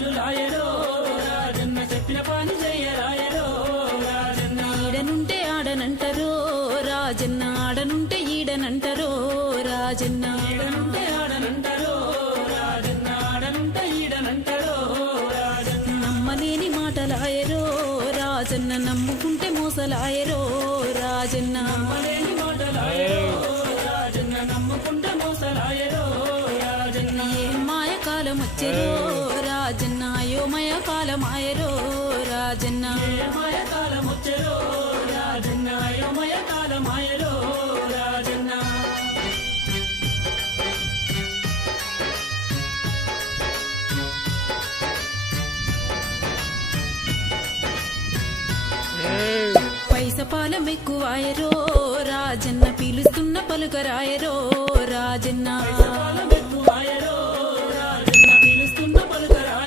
తల్లులాయరో రాజన్న చెప్పిన పని చెయ్యరాయరో రాజన్న ఈడనుంటే ఆడనంటరో రాజన్న ఆడనుంటే ఈడనంటరో రాజన్న ఈడనుంటే ఆడనంటరో రాజన్న ఆడనుంటే ఈడనంటరో రాజన్న నమ్మలేని మాటలాయరో రాజన్న నమ్ముకుంటే మోసలాయరో రాజన్న నమ్మలేని మాటలాయరో రాజన్న నమ్ముకుంటే మోసలాయరో రాజన్న ఏ మాయ కాలం వచ్చెరో రాజన్న అయోమయ కాలమాయరో రాజన్న అయోమయ కాలం వచ్చెరో రాజన్న అయోమయ కాలమాయరో రాజన్న పైసపాలం ఎక్కువాయరో రాజన్న పీలుస్తున్న పలుకరాయరో రాజన్న కాలం ఎక్కువాయరో